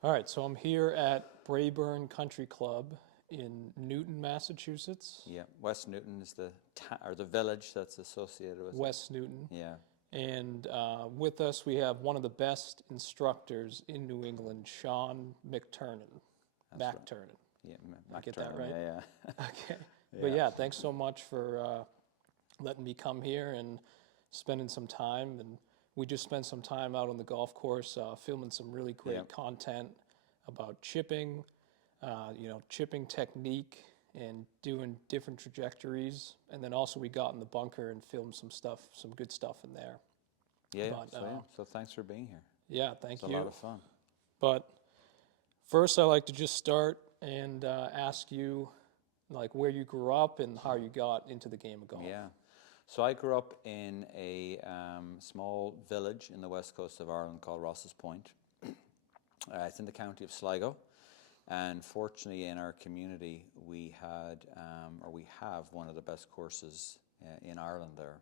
All right, so I'm here at Brae Burn Country Club in Newton, Massachusetts, Yeah, West Newton is the village that's associated with it. West Newton. Yeah, And with us, we have one of the best instructors in New England, Sean McTernan. that's right. McTernan. Yeah, I get that McTernan. right? Yeah, Okay. yeah, But yeah. yeah, thanks so much for letting me come here and spending some time. And we just spent some time out on the golf course filming some really Yeah. great content about chipping, chipping technique and doing different trajectories. And then also we got in the bunker and filmed some stuff, some good stuff in there. Yeah. But So thanks for being here. yeah, It's thank a lot you. of fun. But first, I like to just start and ask you, like, where you grew up and how you got into the game of golf. Yeah. So I grew up in a small village in the west coast of Ireland called Ross's Point. It's in the county of Sligo. And fortunately, in our community, we have one of the best courses in Ireland there.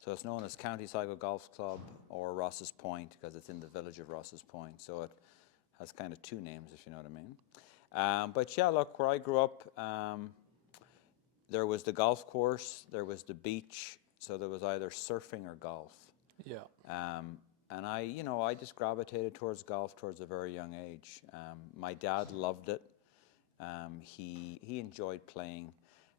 So it's known as County Sligo Golf Club or Ross's Point because it's in the village of Ross's Point. So it has kind of two names, if you know what I mean. But yeah, look, where I grew up, there was the golf course, there was the beach, so there was either surfing or golf. Yeah. And I just gravitated towards golf towards a very young age. My dad loved it. He enjoyed playing.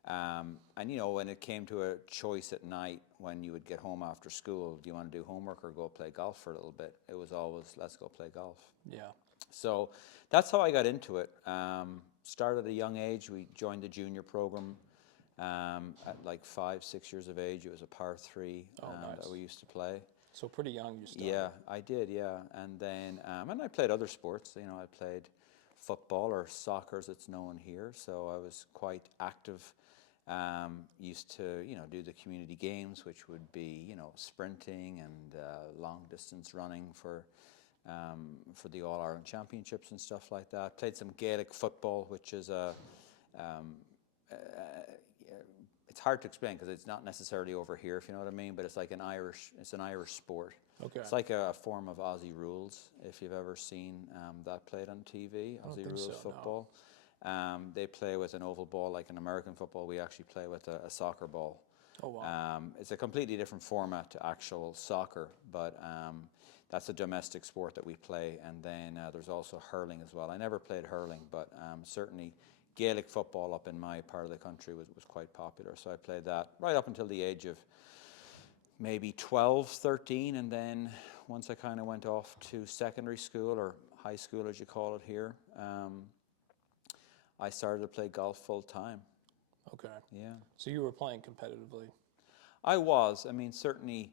And when it came to a choice at night when you would get home after school, do you want to do homework or go play golf for a little bit? It was always, let's go play golf. Yeah. So that's how I got into it. Started at a young age. We joined the junior program at like 5, 6 years of age. It was a par 3 nice. that we used to play. So pretty young you started. Yeah, I did, yeah. And then, and I played other sports. I played football or soccer as it's known here. So I was quite active. Used to, do the community games, which would be, sprinting and long distance running for the All Ireland Championships and stuff like that. Played some Gaelic football, which is it's hard to explain because it's not necessarily over here, if you know what I mean. But it's like an Irish sport. Okay. It's like a form of Aussie rules. If you've ever seen that played on TV, Aussie rules football. No. They play with an oval ball like an American football. We actually play with a soccer ball. Oh wow. It's a completely different format to actual soccer, but that's a domestic sport that we play. And then there's also hurling as well. I never played hurling, but certainly Gaelic football up in my part of the country was quite popular. So I played that right up until the age of maybe 12, 13. And then once I kind of went off to secondary school or high school, as you call it here, I started to play golf full time. Okay. Yeah. So you were playing competitively? I was. I mean, certainly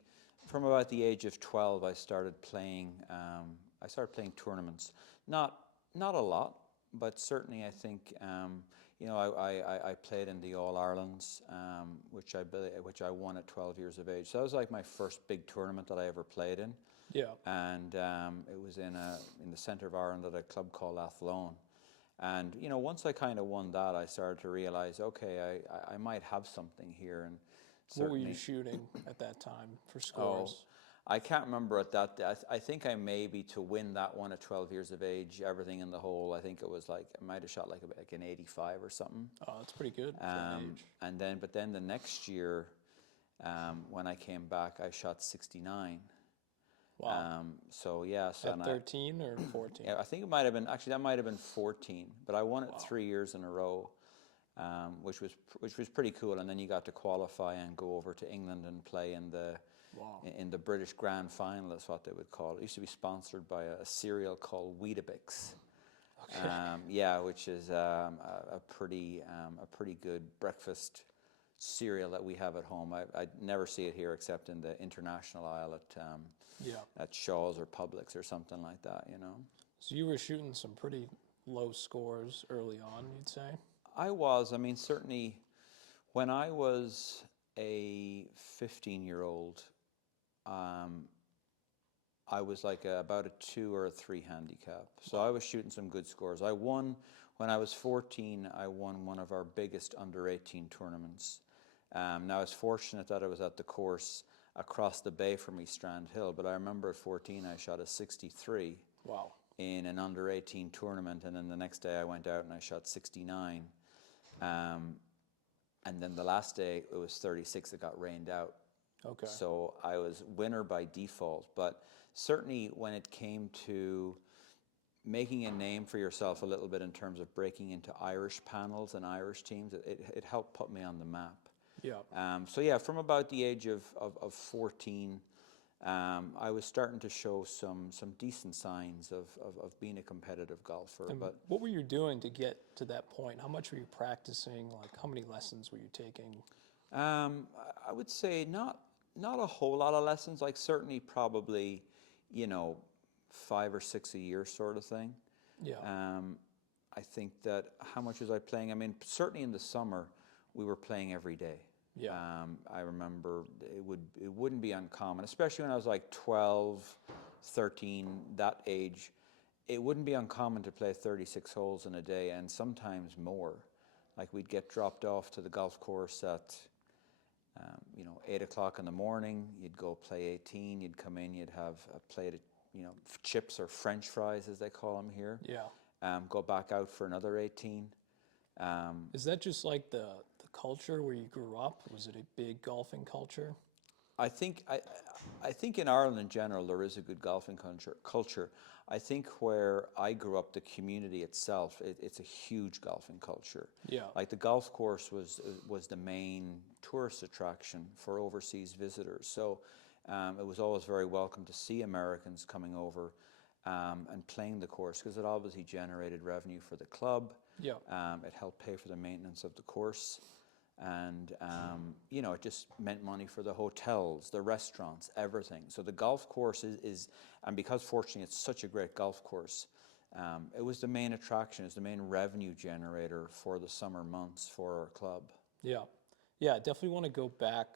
from about the age of 12, I started playing tournaments. Not a lot, but certainly I think I played in the All Irelands, which I won at 12 years of age. So that was like my first big tournament that I ever played in. Yeah. And it was in the centre of Ireland at a club called Athlone. And once I kind of won that, I started to realize, okay, I might have something here. And what were you shooting at that time for scores? I can't remember at that. I think I maybe to win that one at 12 years of age, everything in the hole. I think it was like I might have shot like an 85 or something. Oh, that's pretty good for that age. But then the next year, when I came back, I shot 69. Wow. So yeah. So at 13 or 14? Yeah, I think it might have been that might have been 14. But I won it 3 years in a row, which was pretty cool. And then you got to qualify and go over to England and play in the British Grand Final, is what they would call it. It used to be sponsored by a cereal called Weetabix. Okay. Which is a pretty good breakfast cereal that we have at home. I never see it here except in the international aisle at Shaw's or Publix or something like that. So you were shooting some pretty low scores early on, you'd say? I was. I mean, certainly when I was a 15-year-old, I was like about a 2 or a 3 handicap. So I was shooting some good scores. I won, when I was 14, I won one of our biggest under-18 tournaments. Now, I was fortunate that I was at the course across the bay from me, Strand Hill, but I remember at 14 I shot a 63. Wow. in an under-18 tournament, and then the next day I went out and I shot 69. And then the last day it was 36 that got rained out. Okay. So I was winner by default. But certainly when it came to making a name for yourself a little bit in terms of breaking into Irish panels and Irish teams, it helped put me on the map. Yeah. So yeah, from about the age of 14, I was starting to show some decent signs of being a competitive golfer. And but what were you doing to get to that point? How much were you practicing? Like, how many lessons were you taking? I would say not a whole lot of lessons. Like certainly probably, 5 or 6 a year sort of thing. Yeah. I think that how much was I playing? I mean, certainly in the summer we were playing every day. Yeah. I remember it wouldn't be uncommon, especially when I was like 12, 13, that age. It wouldn't be uncommon to play 36 holes in a day, and sometimes more. Like we'd get dropped off to the golf course at 8 o'clock in the morning. You'd go play 18. You'd come in. You'd have a plate of chips or French fries as they call them here. Yeah. Go back out for another 18. Is that just like the culture where you grew up? Was it a big golfing culture? I think in Ireland in general there is a good golfing culture. I think where I grew up, the community itself, it's a huge golfing culture. Yeah. Like the golf course was the main tourist attraction for overseas visitors. So it was always very welcome to see Americans coming over and playing the course, because it obviously generated revenue for the club. Yeah. It helped pay for the maintenance of the course. And, it just meant money for the hotels, the restaurants, everything. So the golf course is and because fortunately it's such a great golf course, it was the main attraction, it was the main revenue generator for the summer months for our club. Yeah. Yeah, I definitely want to go back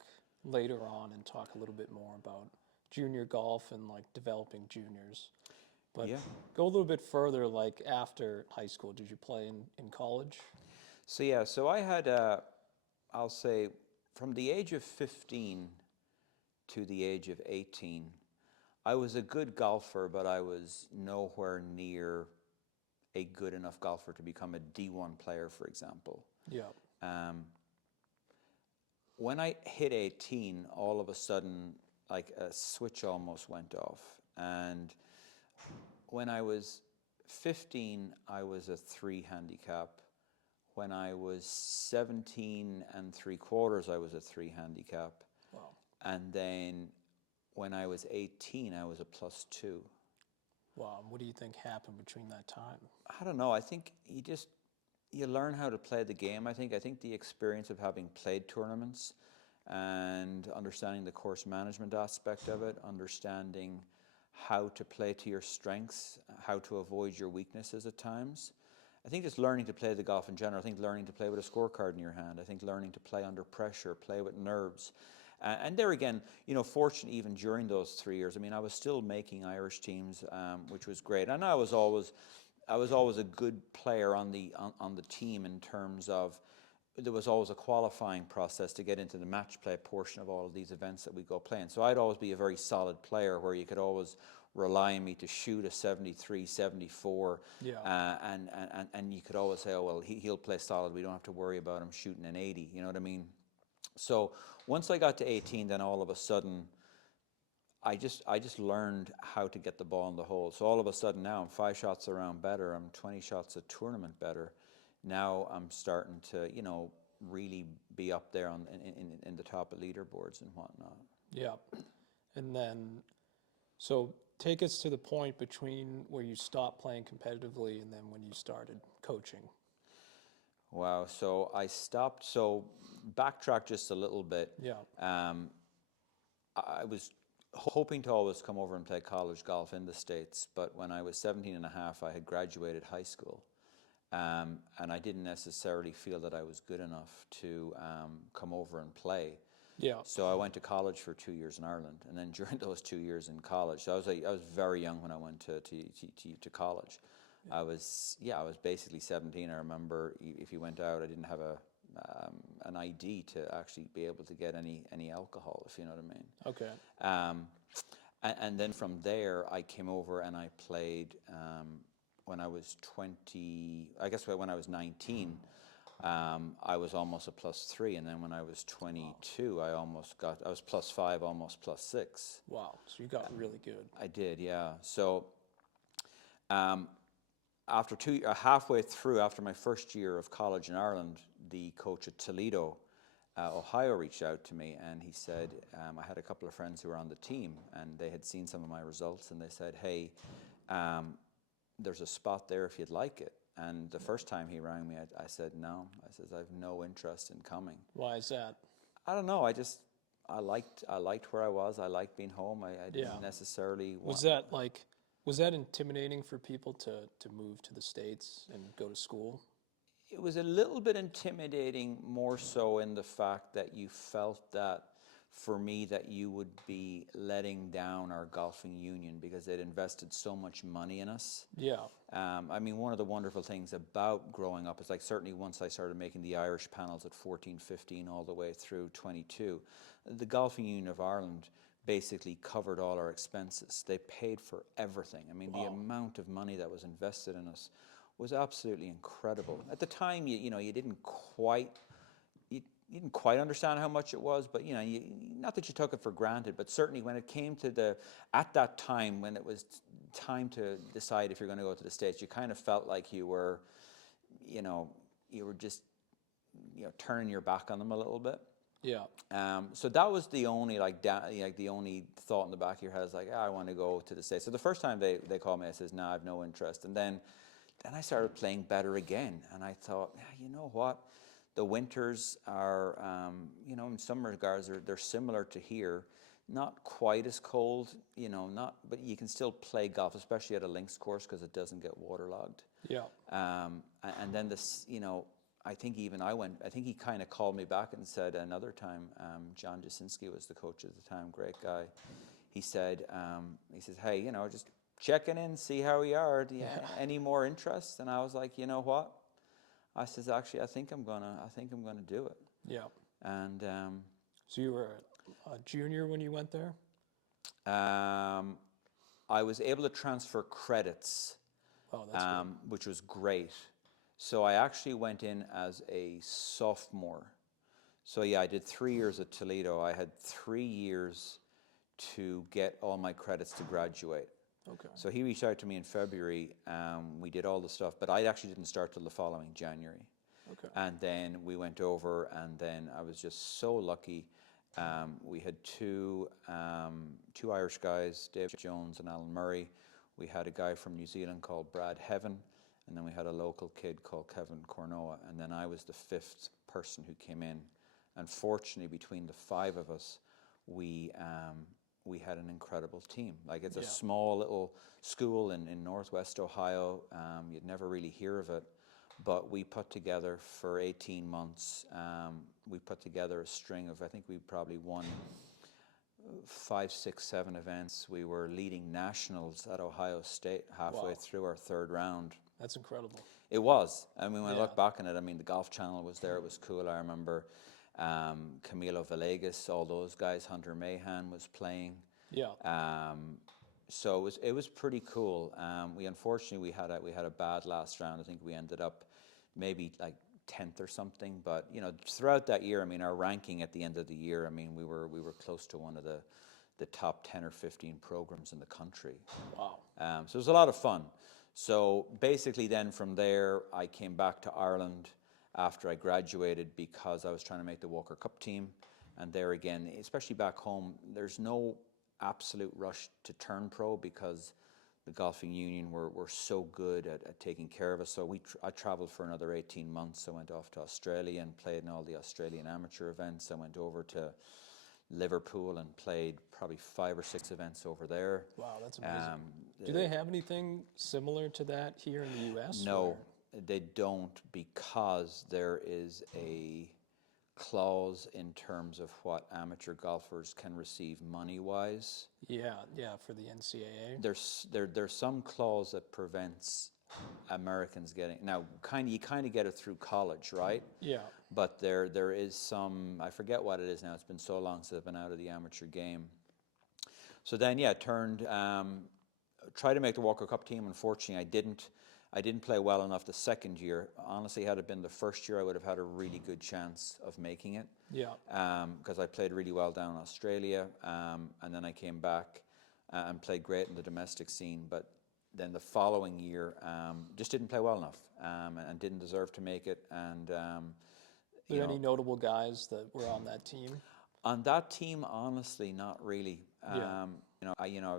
later on and talk a little bit more about junior golf and like developing juniors. But Yeah. go a little bit further, like after high school, did you play in college? So I had, I'll say, from the age of 15 to the age of 18, I was a good golfer, but I was nowhere near a good enough golfer to become a D1 player, for example. Yeah. When I hit 18, all of a sudden, like a switch almost went off. And when I was 15, I was a 3 handicap. When I was 17 3/4, I was a 3 handicap. Wow. And then when I was 18, I was a +2. Wow. What do you think happened between that time? I don't know. I think you learn how to play the game. I think the experience of having played tournaments and understanding the course management aspect of it, understanding how to play to your strengths, how to avoid your weaknesses at times. I think just learning to play the golf in general. I think learning to play with a scorecard in your hand. I think learning to play under pressure, play with nerves. And there again, fortunately, even during those 3 years, I mean, I was still making Irish teams, which was great. And I was always a good player on the team in terms of there was always a qualifying process to get into the match play portion of all of these events that we go playing. So I'd always be a very solid player where you could always rely on me to shoot a 73, 74. Yeah. And you could always say, oh, well, he'll play solid. We don't have to worry about him shooting an 80. You know what I mean? So once I got to 18, then all of a sudden, I just learned how to get the ball in the hole. So all of a sudden now I'm 5 shots around better. I'm 20 shots a tournament better. Now I'm starting to, really be up there in the top of leaderboards and whatnot. Yeah. And then, so take us to the point between where you stopped playing competitively and then when you started coaching. Wow. So I stopped. So backtrack just a little bit. Yeah. I was hoping to always come over and play college golf in the States, but when I was 17 and a half, I had graduated high school. And I didn't necessarily feel that I was good enough to come over and play. Yeah. So I went to college for 2 years in Ireland, and then during those 2 years in college, so I was very young when I went to college. Yeah. I was basically 17. I remember if you went out, I didn't have an ID to actually be able to get any alcohol, if you know what I mean. Okay. And then from there, I came over and I played when I was 20, I guess when I was 19, I was almost a +3. And then when I was 22, I was +5, almost +6. Wow. So you got really good. I did, yeah. So after halfway through, after my first year of college in Ireland, the coach at Toledo, Ohio, reached out to me, and he said, I had a couple of friends who were on the team, and they had seen some of my results, and they said, hey, there's a spot there if you'd like it. And the first time he rang me, I said no. I said, I have no interest in coming. Why is that? I don't know. I liked where I was. I liked being home. I didn't necessarily want. Was that intimidating for people to move to the States and go to school? It was a little bit intimidating, more so in the fact that you felt that, for me, that you would be letting down our golfing union because they'd invested so much money in us. Yeah. I mean, one of the wonderful things about growing up is, like, certainly once I started making the Irish panels at 14, 15, all the way through 22, the Golfing Union of Ireland basically covered all our expenses. They paid for everything. I mean, the amount of money that was invested in us was absolutely incredible. At the time, you didn't quite understand how much it was, but not that you took it for granted, but certainly when it came to at that time when it was time to decide if you're going to go to the States, you kind of felt like you were just turning your back on them a little bit. Yeah. So that was the only the only thought in the back of your head is like, I want to go to the States. So the first time they called me, I says, no, I have no interest. And then I started playing better again, and I thought, you know what? The winters are, in some regards, they're similar to here. Not quite as cold, but you can still play golf, especially at a links course, because it doesn't get waterlogged. Yeah. And then I think he kind of called me back and said another time, John Jasinski was the coach at the time, great guy. He says, hey, just checking in, see how we are. Do you any more interest? And I was like, you know what? I says, actually, I think I'm gonna do it. Yeah. And so you were a junior when you went there? I was able to transfer credits, which was great. So I actually went in as a sophomore. So yeah, I did 3 years at Toledo. I had 3 years to get all my credits to graduate. Okay. So he reached out to me in February. We did all the stuff, but I actually didn't start till the following January. Okay. And then we went over, and then I was just so lucky. We had two Irish guys, Dave Jones and Alan Murray. We had a guy from New Zealand called Brad Heaven, and then we had a local kid called Kevin Cornoa, and then I was the 5th person who came in. And fortunately, between the 5 of us, we had an incredible team. Like, it's a small little school in Northwest Ohio. You'd never really hear of it, but we put together for 18 months, we put together a string of, I think we probably won 5, 6, 7 events. We were leading nationals at Ohio State halfway through our 3rd round. That's incredible. It was. I mean, when I look back on it, I mean, the Golf Channel was there. It was cool. I remember Camilo Villegas, all those guys. Hunter Mahan was playing. Yeah. So it was pretty cool. We unfortunately we had a bad last round. I think we ended up maybe like 10th or something. But throughout that year, I mean, our ranking at the end of the year, I mean, we were close to one of the top 10 or 15 programs in the country. Wow. So it was a lot of fun. So basically, then from there, I came back to Ireland after I graduated because I was trying to make the Walker Cup team. And there again, especially back home, there's no absolute rush to turn pro because the Golfing Union were so good at taking care of us. So I traveled for another 18 months. I went off to Australia and played in all the Australian amateur events. I went over to Liverpool and played probably 5 or 6 events over there. Wow, that's amazing. Do they have anything similar to that here in the U.S.? No, they don't, because there is a clause in terms of what amateur golfers can receive money-wise. Yeah, for the NCAA. There's some clause that prevents Americans getting. Now, you kind of get it through college, right? Yeah. But there is some. I forget what it is now. It's been so long since I've been out of the amateur game. So then, yeah, turned, tried to make the Walker Cup team. Unfortunately, I didn't. I didn't play well enough the second year. Honestly, had it been the first year, I would have had a really good chance of making it. Yeah. Because I played really well down in Australia, and then I came back and played great in the domestic scene. But then the following year, just didn't play well enough, and didn't deserve to make it. And Were there any notable guys that were on that team? on that team, honestly, not really. Yeah.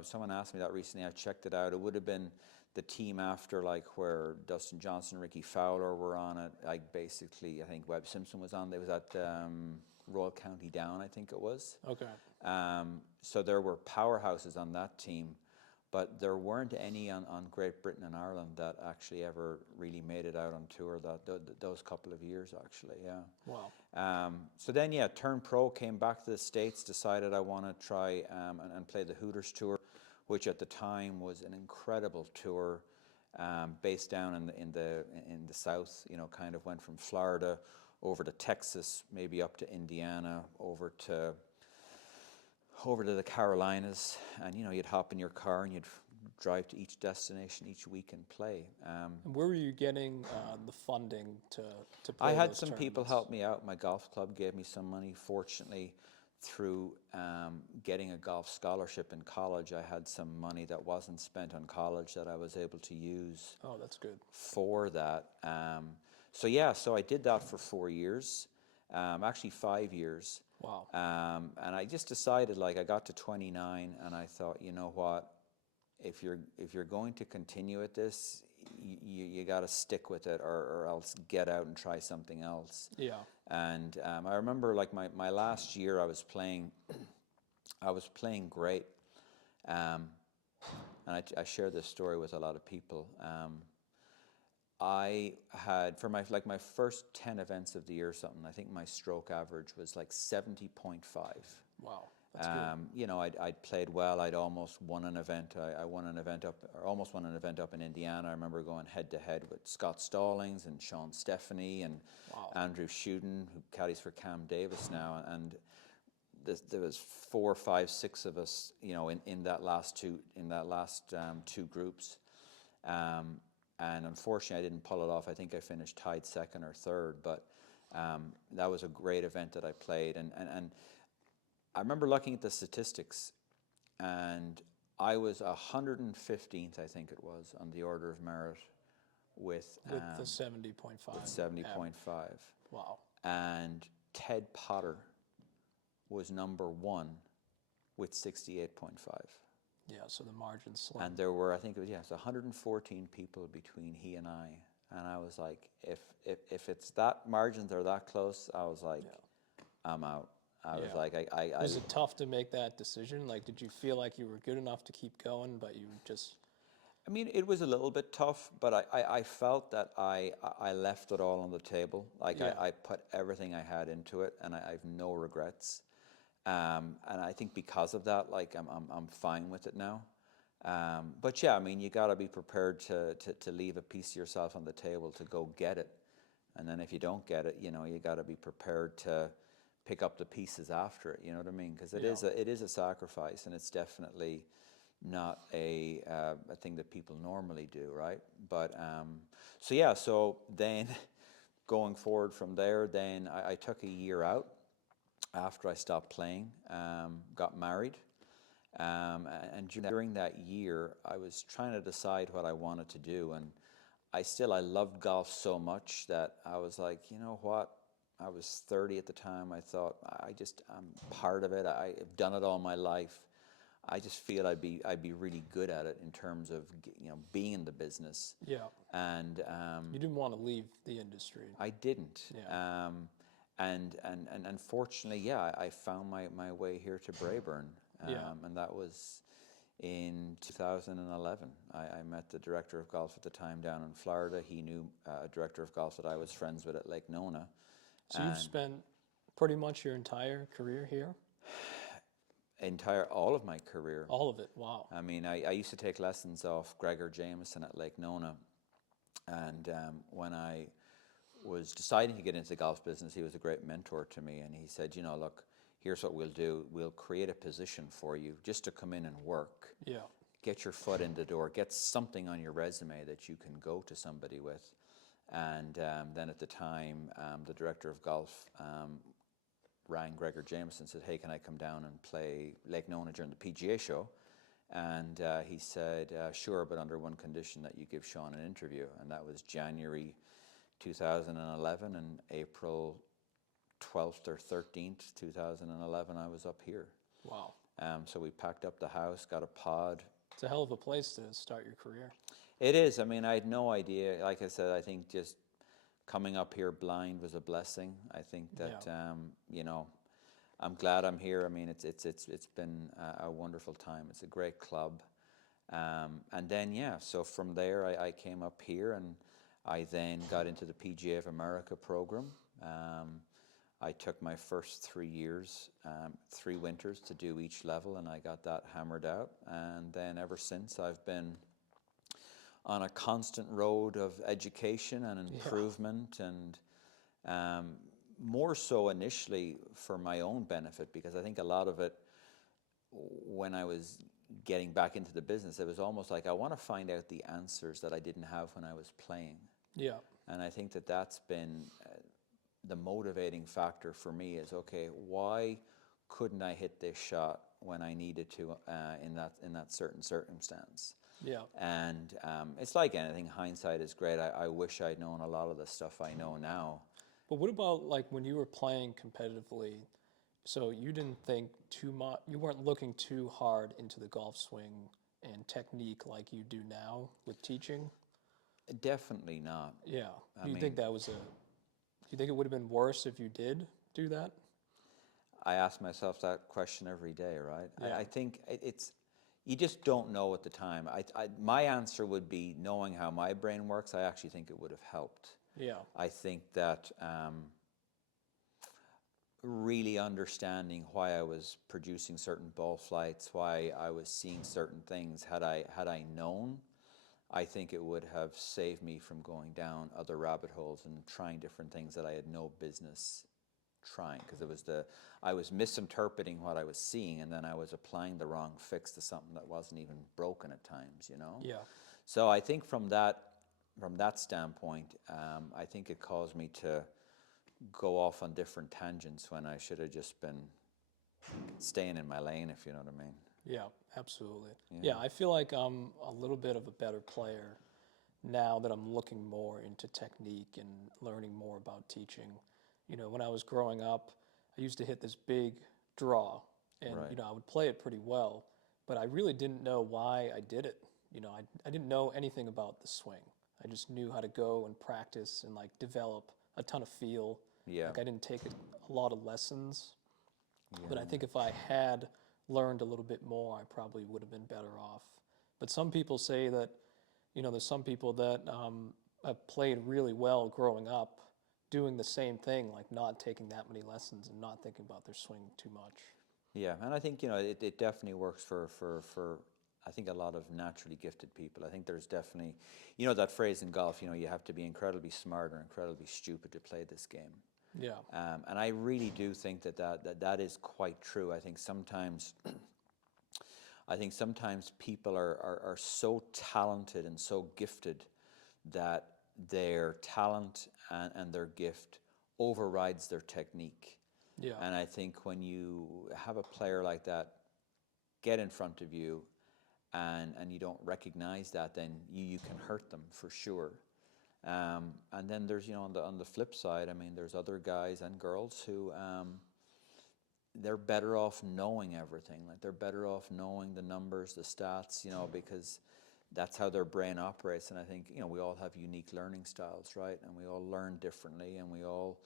Someone asked me that recently. I checked it out. It would have been the team after, like, where Dustin Johnson, Ricky Fowler were on it. Like, basically, I think Webb Simpson was on. They was at Royal County Down, I think it was. Okay. So there were powerhouses on that team, but there weren't any on Great Britain and Ireland that actually ever really made it out on tour. Those couple of years, actually, yeah. Wow. So then, yeah, turned pro, came back to the States, decided I want to try and play the Hooters Tour, which at the time was an incredible tour, based down in the South. Kind of went from Florida over to Texas, maybe up to Indiana, over to the Carolinas, and you'd hop in your car and you'd drive to each destination each week and play. And where were you getting the funding to play I had those some people tournaments? help me out. My golf club gave me some money. Fortunately, through getting a golf scholarship in college, I had some money that wasn't spent on college that I was able to use Oh, that's good. for that. So I did that for 4 years, actually 5 years. Wow. And I just decided, like, I got to 29 and I thought, you know what, if you're going to continue at this, you got to stick with it, or else get out and try something else. Yeah. And I remember, like, my last year I was playing great. And I share this story with a lot of people. I had, for my first 10 events of the year or something, I think my stroke average was like 70.5. Wow. That's good. I'd played well. I'd almost won an event. I won an event almost won an event up in Indiana. I remember going head to head with Scott Stallings and Sean Stephanie and Wow. Andrew Shuden, who caddies for Cam Davis now. And there was 4, 5, 6 of us, in that last two groups. And unfortunately, I didn't pull it off. I think I finished tied second or third, but that was a great event that I played. And I remember looking at the statistics, and I was 115th, I think it was, on the order of merit with the 70.5. with 70.5. Wow. And Ted Potter was number 1 with 68.5. Yeah, so the margin's slim. And there were, I think it was, 114 people between he and I. And I was like, if it's that margins are that close, I was like, I'm out. I was like, Was it tough to make that decision? Like, did you feel like you were good enough to keep going, but you just... I mean, it was a little bit tough, but I felt that I left it all on the table. Like, I put everything I had into it, and I have no regrets. And I think because of that, like, I'm fine with it now. But yeah, I mean, you got to be prepared to leave a piece of yourself on the table to go get it. And then if you don't get it, you got to be prepared to pick up the pieces after it. You know what I mean? Because it is a sacrifice, and it's definitely not a thing that people normally do, right? But so then going forward from there, then I took a year out after I stopped playing, got married, and during that year, I was trying to decide what I wanted to do, and I loved golf so much that I was like, you know what? I was 30 at the time. I thought, I'm part of it. I've done it all my life. I just feel I'd be really good at it in terms of being in the business. Yeah. And you didn't want to leave the industry. I didn't. Yeah. And unfortunately, I found my way here to Brae Burn. And that was in 2011. I met the director of golf at the time down in Florida. He knew a director of golf that I was friends with at Lake Nona. So you've spent pretty much your entire career here? All of my career. All of it, wow. I mean, I used to take lessons off Gregor Jameson at Lake Nona. And when I was deciding to get into the golf business, he was a great mentor to me. And he said, look, here's what we'll do. We'll create a position for you just to come in and work. Yeah. Get your foot in the door, get something on your resume that you can go to somebody with. And then at the time, the director of golf rang Gregor Jameson and said, hey, can I come down and play Lake Nona during the PGA show? And he said, sure, but under one condition, that you give Sean an interview. And that was January 2011, and April 12th or 13th, 2011, I was up here. Wow. So we packed up the house, got a pod. It's a hell of a place to start your career. It is. I mean, I had no idea. Like I said, I think just coming up here blind was a blessing. I think that, you know, I'm glad I'm here. I mean, it's been a wonderful time. It's a great club. And then, so from there, I came up here, and I then got into the PGA of America program. I took my first 3 years, 3 winters to do each level, and I got that hammered out. And then ever since, I've been on a constant road of education and improvement, and more so initially for my own benefit, because I think a lot of it, when I was getting back into the business, it was almost like I want to find out the answers that I didn't have when I was playing. Yeah. And I think that that's been the motivating factor for me is, okay, why couldn't I hit this shot when I needed to in that certain circumstance? Yeah. And it's like anything, hindsight is great. I wish I'd known a lot of the stuff I know now. But what about like when you were playing competitively, so you didn't think too much, you weren't looking too hard into the golf swing and technique like you do now with teaching? Definitely not. Yeah. Do you think it would have been worse if you did do that? I ask myself that question every day, right? Yeah. I think it's, you just don't know at the time. My answer would be, knowing how my brain works, I actually think it would have helped. Yeah. I think that really understanding why I was producing certain ball flights, why I was seeing certain things, had I known, I think it would have saved me from going down other rabbit holes and trying different things that I had no business trying, because I was misinterpreting what I was seeing, and then I was applying the wrong fix to something that wasn't even broken at times, you know? Yeah. So I think from that standpoint, I think it caused me to go off on different tangents when I should have just been staying in my lane, if you know what I mean. Yeah, absolutely. Yeah, I feel like I'm a little bit of a better player now that I'm looking more into technique and learning more about teaching. You know, when I was growing up, I used to hit this big draw, and, you know, I would play it pretty well, but I really didn't know why I did it. You know, I didn't know anything about the swing. I just knew how to go and practice and, like, develop a ton of feel. Yeah. Like, I didn't take a lot of lessons, but I think if I had learned a little bit more, I probably would have been better off. But some people say that, you know, there's some people that have played really well growing up, doing the same thing, like not taking that many lessons and not thinking about their swing too much. Yeah, and I think, you know, it definitely works for I think a lot of naturally gifted people. I think there's definitely, you know, that phrase in golf, you know, you have to be incredibly smart or incredibly stupid to play this game. Yeah. And I really do think that is quite true. I think sometimes people are so talented and so gifted that their talent and their gift overrides their technique. Yeah. And I think when you have a player like that get in front of you and you don't recognize that, then you can hurt them for sure. And then there's, you know, on the flip side, I mean, there's other guys and girls who they're better off knowing everything. Like, they're better off knowing the numbers, the stats, you know, because that's how their brain operates. And I think, you know, we all have unique learning styles, right? And we all learn differently, and we all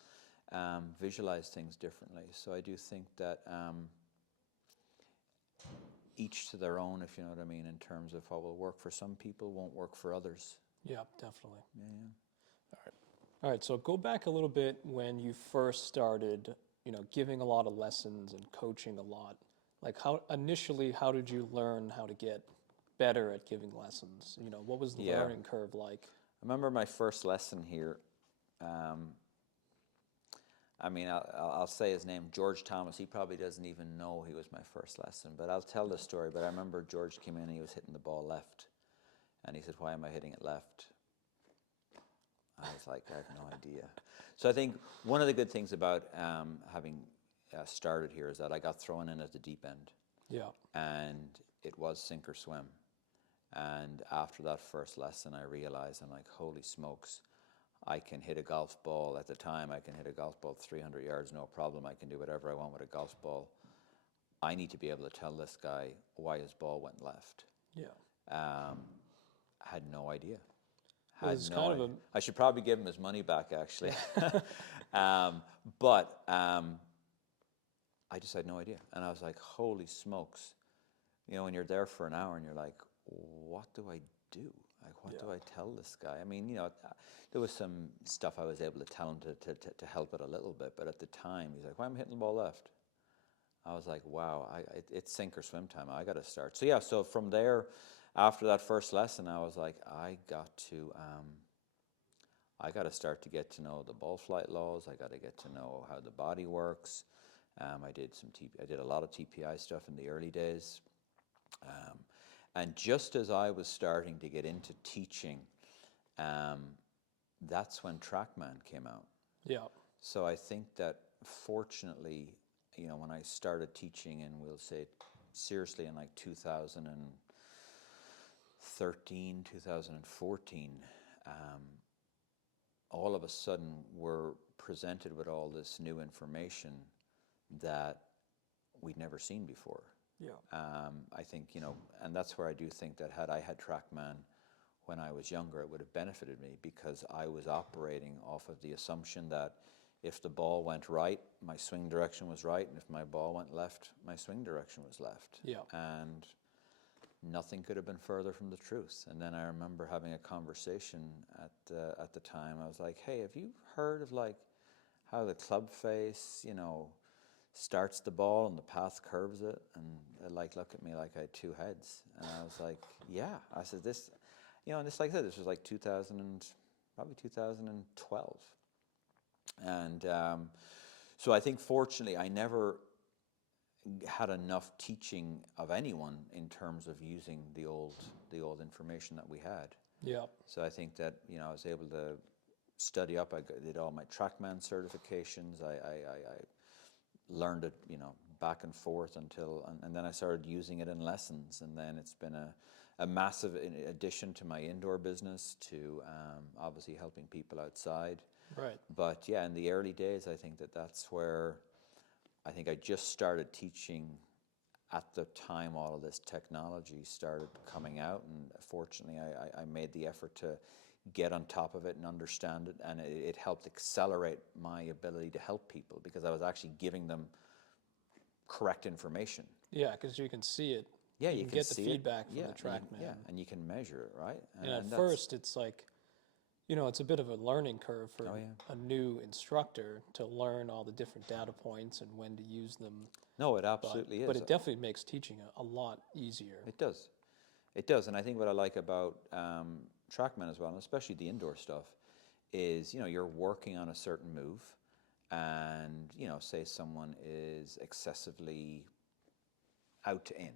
visualize things differently. So I do think that each to their own, if you know what I mean, in terms of what will work for some people won't work for others. Yeah, definitely. Yeah. All right. So go back a little bit when you first started, you know, giving a lot of lessons and coaching a lot. Like, how did you learn how to get better at giving lessons? You know, what was the learning curve like? I remember my first lesson here. I mean, I'll say his name, George Thomas. He probably doesn't even know he was my first lesson, but I'll tell the story. But I remember George came in and he was hitting the ball left. And he said, why am I hitting it left? I was like, I have no idea. So I think one of the good things about having started here is that I got thrown in at the deep end. Yeah. And it was sink or swim. And after that first lesson, I realized, I'm like, holy smokes, I can hit a golf ball. At the time, I can hit a golf ball 300 yards, no problem. I can do whatever I want with a golf ball. I need to be able to tell this guy why his ball went left. Yeah. Had no idea. I should probably give him his money back, actually. But I just had no idea. And I was like, holy smokes. You know, when you're there for an hour and you're like, what do I do? Like, what do I tell this guy? I mean, you know, there was some stuff I was able to tell him to help it a little bit. But at the time, he's like, why am I hitting the ball left? I was like, wow, it's sink or swim time. I got to start. So, yeah, so from there, after that first lesson, I was like, I got to start to get to know the ball flight laws. I got to get to know how the body works. I did a lot of TPI stuff in the early days. And just as I was starting to get into teaching, that's when Trackman came out. Yeah. So I think that fortunately, you know, when I started teaching, and we'll say seriously in like 2013, 2014, all of a sudden we're presented with all this new information that we'd never seen before. Yeah. I think, you know, and that's where I do think that had I had Trackman when I was younger, it would have benefited me, because I was operating off of the assumption that if the ball went right, my swing direction was right, and if my ball went left, my swing direction was left. Yeah. And nothing could have been further from the truth. And then I remember having a conversation at the time. I was like, hey, have you heard of like how the club face, you know, starts the ball and the path curves it? And they like look at me like I had two heads. And I was like, yeah. I said, this, you know, and this, like I said, this was like 2012. And so I think fortunately I never had enough teaching of anyone in terms of using the old information that we had. Yeah. So I think that, you know, I was able to study up. I did all my Trackman certifications. I learned it, you know, back and forth until, and then I started using it in lessons. And then it's been a massive addition to my indoor business, to obviously helping people outside. Right. But yeah, in the early days, I think that's where I think I just started teaching at the time all of this technology started coming out, and fortunately I made the effort to get on top of it and understand it, and it helped accelerate my ability to help people, because I was actually giving them correct information. Yeah, because you can see it. Yeah, you can get the feedback from the and Trackman. and you can measure it, right? And at first, it's like, you know, it's a bit of a learning curve for a new instructor to learn all the different data points and when to use them. No, it absolutely is. But it definitely makes teaching a lot easier. It does. It does. And I think what I like about Trackman as well, and especially the indoor stuff, is, you know, you're working on a certain move, and, you know, say someone is excessively out to in.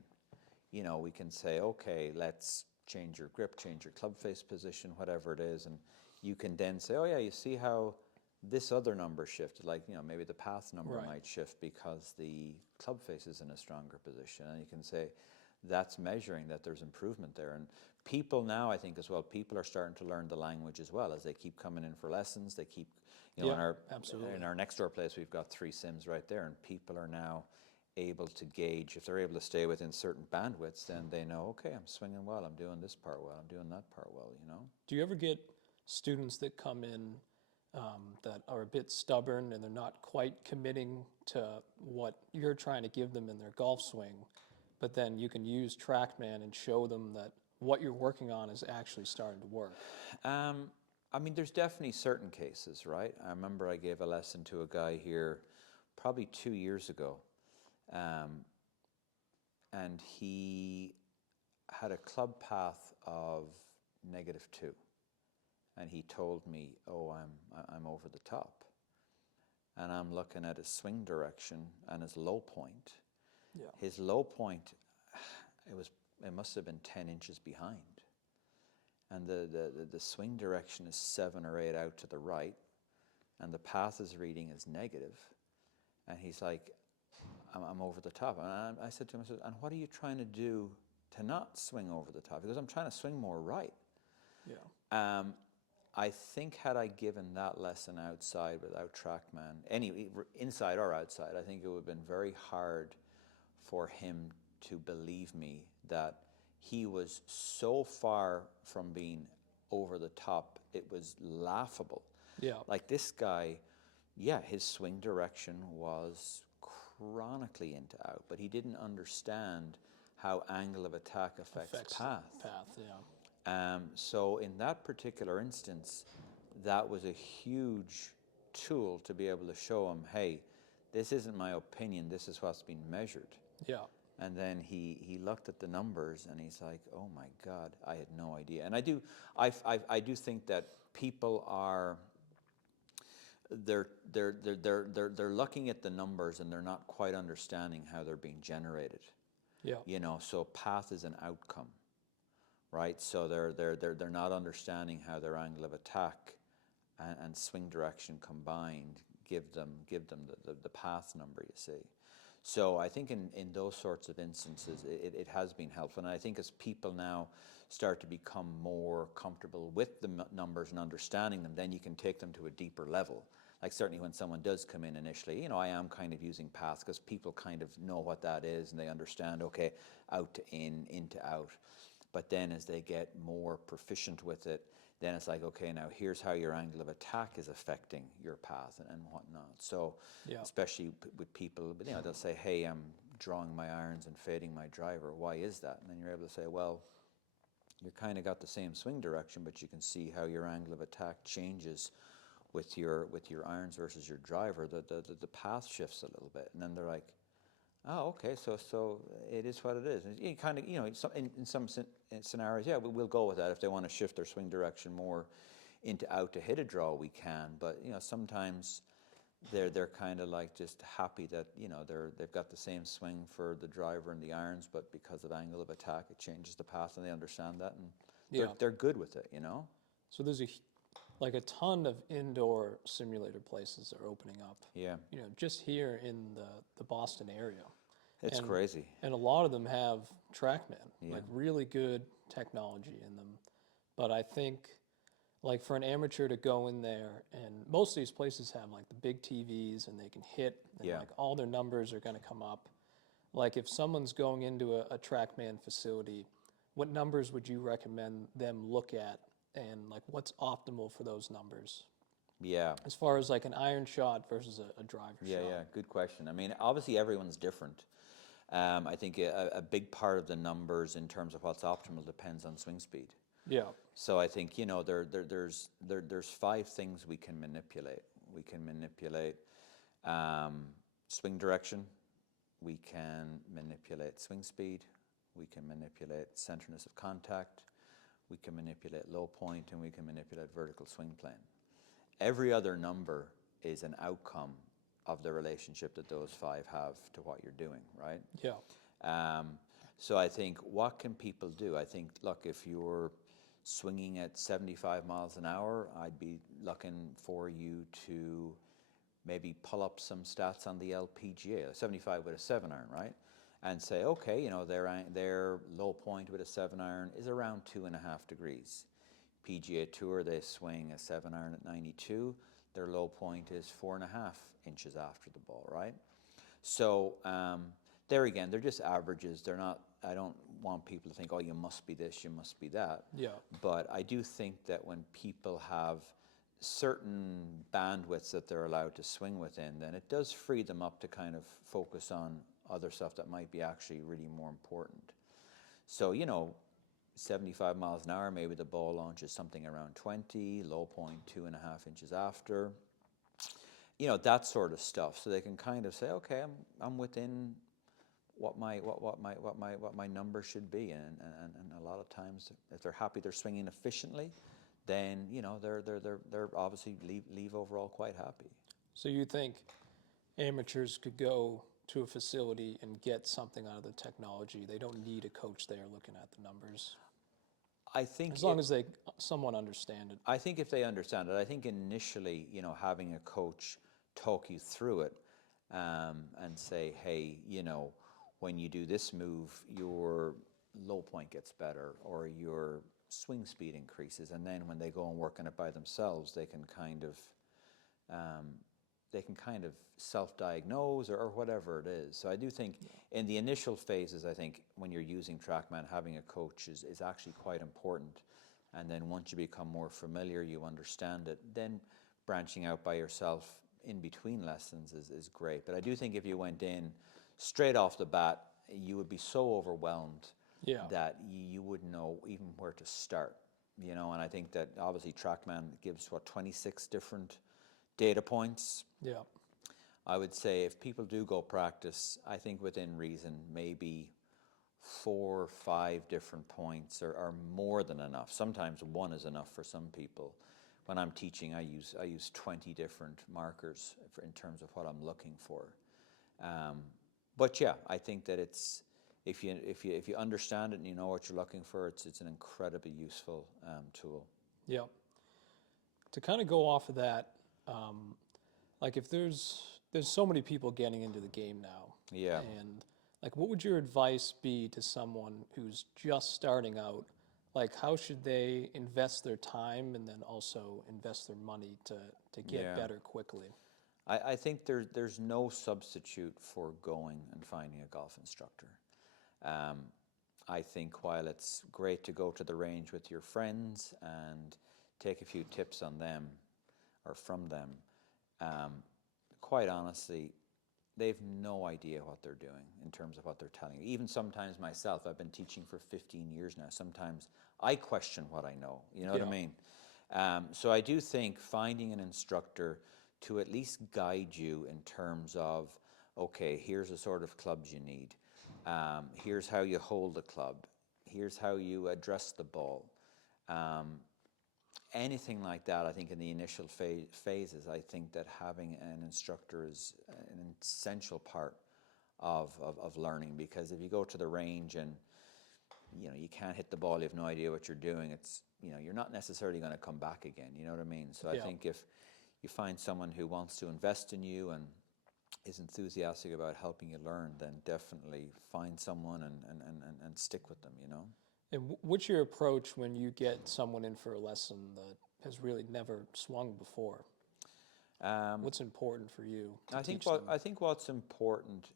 You know, we can say, okay, let's change your grip, change your club face position, whatever it is, and you can then say, oh yeah, you see how this other number shifted, like, you know, maybe the path number might shift because the club face is in a stronger position, and you can say that's measuring that there's improvement there. And people now, I think as well, people are starting to learn the language as well as they keep coming in for lessons. They keep, you know, in our next door place, we've got 3 sims right there, and people are now able to gauge, if they're able to stay within certain bandwidths, then they know, okay, I'm swinging well, I'm doing this part well, I'm doing that part well, you know. Do you ever get students that come in that are a bit stubborn and they're not quite committing to what you're trying to give them in their golf swing, but then you can use Trackman and show them that what you're working on is actually starting to work? I mean, there's definitely certain cases, right? I remember I gave a lesson to a guy here probably 2 years ago, and he had a club path of -2, and he told me, "Oh, I'm over the top," and I'm looking at his swing direction and his low point. Yeah. His low point, it must have been 10 inches behind. And the swing direction is 7 or 8 out to the right, and the path is reading is negative. And he's like, I'm over the top. And I said to him, I said, and what are you trying to do to not swing over the top? Because I'm trying to swing more right. Yeah. I think had I given that lesson outside without Trackman, inside or outside, I think it would have been very hard for him to believe me that he was so far from being over the top, it was laughable. Yeah. Like this guy, yeah, his swing direction was chronically into out, but he didn't understand how angle of attack affects path. Yeah. So in that particular instance, that was a huge tool to be able to show him, hey, this isn't my opinion, this is what's been measured. Yeah. And then he looked at the numbers and he's like, oh my God, I had no idea. And I do think that people are, they're looking at the numbers and they're not quite understanding how they're being generated. Yeah. You know, so path is an outcome, right? So they're not understanding how their angle of attack and swing direction combined give them the path number, you see. So I think in those sorts of instances, it has been helpful. And I think as people now start to become more comfortable with the numbers and understanding them, then you can take them to a deeper level. Like certainly when someone does come in initially, you know, I am kind of using path because people kind of know what that is and they understand, okay, out to in to out. But then as they get more proficient with it, then it's like, okay, now here's how your angle of attack is affecting your path and whatnot. So Yeah. especially with people, you know, they'll say, hey, I'm drawing my irons and fading my driver. Why is that? And then you're able to say, well, you kind of got the same swing direction, but you can see how your angle of attack changes with your irons versus your driver. The path shifts a little bit. And then they're like, oh, okay, so it is what it is. And you kind of, you know, in some scenarios, yeah, we'll go with that. If they want to shift their swing direction more into out to hit a draw, we can. But you know, sometimes they're kind of like just happy that, you know, they've got the same swing for the driver and the irons, but because of angle of attack, it changes the path, and they understand that, and they're good with it, you know. So there's a ton of indoor simulator places that are opening up. Yeah, You know, just here in the Boston area. it's crazy. And a lot of them have Trackman, Yeah. like really good technology in them. But I think, like for an amateur to go in there, and most of these places have like the big TVs and they can hit, and Yeah. like all their numbers are going to come up. Like if someone's going into a Trackman facility, what numbers would you recommend them look at, and like what's optimal for those numbers? Yeah. As far as like an iron shot versus a driver shot. Yeah, good question. I mean, obviously everyone's different. I think a big part of the numbers in terms of what's optimal depends on swing speed. Yeah. So I think, you know, there's 5 things we can manipulate. We can manipulate swing direction. We can manipulate swing speed. We can manipulate centerness of contact. We can manipulate low point, and we can manipulate vertical swing plane. Every other number is an outcome of the relationship that those 5 have to what you're doing, right? Yeah. So I think, what can people do? I think, look, if you're swinging at 75 miles an hour, I'd be looking for you to maybe pull up some stats on the LPGA, 75 with a 7-iron, right? And say, okay, you know, their low point with a 7-iron is around 2.5 degrees. PGA Tour, they swing a 7-iron at 92. Their low point is 4.5 inches after the ball, right? So there again, they're just averages. They're not, I don't want people to think, oh, you must be this, you must be that. Yeah. But I do think that when people have certain bandwidths that they're allowed to swing within, then it does free them up to kind of focus on other stuff that might be actually really more important. So, you know, 75 miles an hour, maybe the ball launches something around 20, low point 2.5 inches after. You know, that sort of stuff. So they can kind of say, okay, I'm within what my number should be, and a lot of times, if they're happy they're swinging efficiently, then, you know, they're obviously leave overall quite happy. So you think amateurs could go to a facility and get something out of the technology? They don't need a coach there looking at the numbers, I think as long as they somewhat understand it. I think if they understand it, I think initially, you know, having a coach talk you through it and say, hey, you know, when you do this move, your low point gets better or your swing speed increases, and then when they go and work on it by themselves, um, they can kind of self-diagnose or whatever it is. So I do think in the initial phases, I think when you're using Trackman, having a coach is actually quite important. And then once you become more familiar, you understand it, then branching out by yourself in between lessons is great. But I do think if you went in straight off the bat, you would be so overwhelmed that you wouldn't know even where to start, you know. And I think that obviously Trackman gives, 26 different data points. Yeah. I would say if people do go practice, I think within reason, maybe 4 or 5 different points are more than enough. Sometimes one is enough for some people. When I'm teaching, I use 20 different markers in terms of what I'm looking for. But yeah, I think that it's if you understand it and you know what you're looking for, it's an incredibly useful tool. Yeah. To kind of go off of that, like if there's so many people getting into the game now, Yeah. and like what would your advice be to someone who's just starting out? Like how should they invest their time and then also invest their money to get better quickly? I think there's no substitute for going and finding a golf instructor. I think while it's great to go to the range with your friends and take a few tips on them or from them, quite honestly, they've no idea what they're doing in terms of what they're telling you. Even sometimes myself, I've been teaching for 15 years now. Sometimes I question what I know, you know what I mean? So I do think finding an instructor to at least guide you in terms of, okay, here's the sort of clubs you need. Here's how you hold the club. Here's how you address the ball. Anything like that, I think in the initial phases, I think that having an instructor is an essential part of learning, because if you go to the range and you know you can't hit the ball, you have no idea what you're doing, it's, you know, you're not necessarily going to come back again, you know what I mean? So I think if you find someone who wants to invest in you and is enthusiastic about helping you learn, then definitely find someone and stick with them, you know? And what's your approach when you get someone in for a lesson that has really never swung before? What's important for you to teach them? I think what's important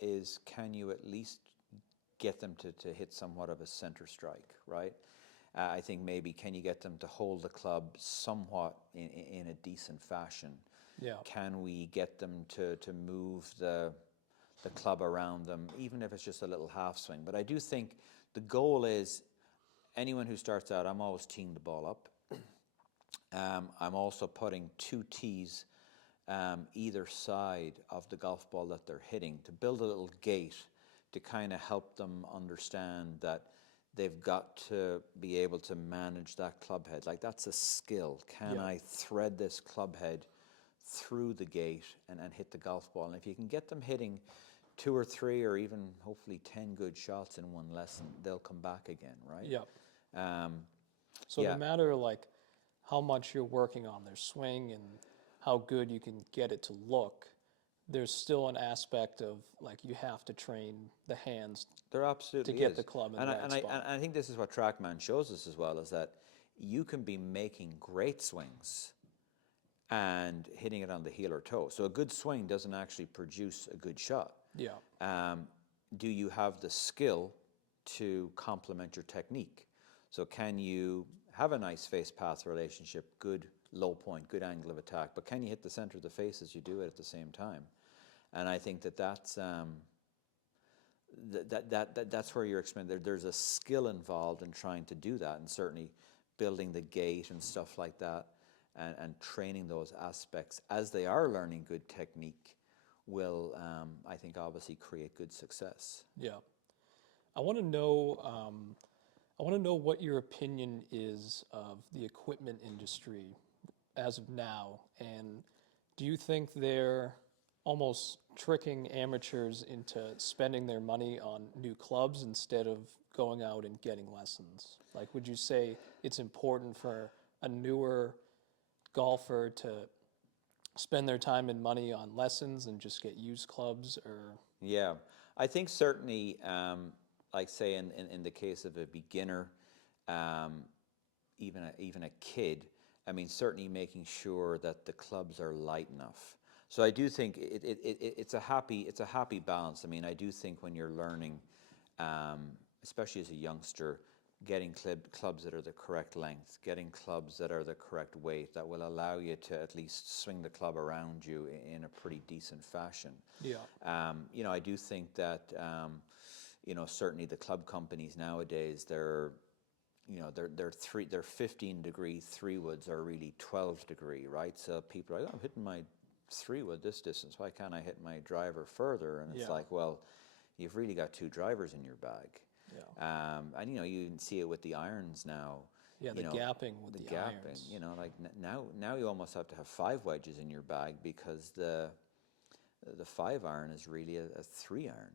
is, can you at least get them to hit somewhat of a center strike, right? I think maybe can you get them to hold the club somewhat in a decent fashion? Yeah. Can we get them to move the club around them, even if it's just a little half swing? But I do think the goal is, anyone who starts out, I'm always teeing the ball up. I'm also putting 2 tees either side of the golf ball that they're hitting to build a little gate to kind of help them understand that they've got to be able to manage that club head. Like, that's a skill. Can I thread this club head through the gate and hit the golf ball? And if you can get them hitting 2 or 3 or even hopefully 10 good shots in one lesson, they'll come back again, right? Yeah. So no matter like how much you're working on their swing and how good you can get it to look, there's still an aspect of like you have to train the hands There absolutely to get is. the club in the right spot. And I think this is what Trackman shows us as well, is that you can be making great swings and hitting it on the heel or toe. So a good swing doesn't actually produce a good shot. Yeah. Do you have the skill to complement your technique? So can you have a nice face path relationship, good low point, good angle of attack, but can you hit the center of the face as you do it at the same time? And I think that's where you're experimenting. There's a skill involved in trying to do that, and certainly building the gait and stuff like that, and training those aspects as they are learning good technique will, I think, obviously create good success. Yeah. I want to know. I want to know what your opinion is of the equipment industry as of now, and Do you think they're almost tricking amateurs into spending their money on new clubs instead of going out and getting lessons? Like, would you say it's important for a newer golfer to spend their time and money on lessons and just get used clubs, or? Yeah, I think certainly, like say in the case of a beginner, even a kid, I mean, certainly making sure that the clubs are light enough. So I do think it's a happy balance. I mean, I do think when you're learning, especially as a youngster, getting clubs that are the correct length, getting clubs that are the correct weight, that will allow you to at least swing the club around you in a pretty decent fashion. Yeah. I do think that, certainly the club companies nowadays, they're 15-degree 3-woods are really 12-degree, right? So people are like, oh, I'm hitting my 3-wood this distance. Why can't I hit my driver further? And it's like, well, you've really got 2 drivers in your bag. Yeah. And you can see it with the irons now. Yeah, the gapping with the irons. Like now you almost have to have 5 wedges in your bag because the 5-iron is really a 3-iron.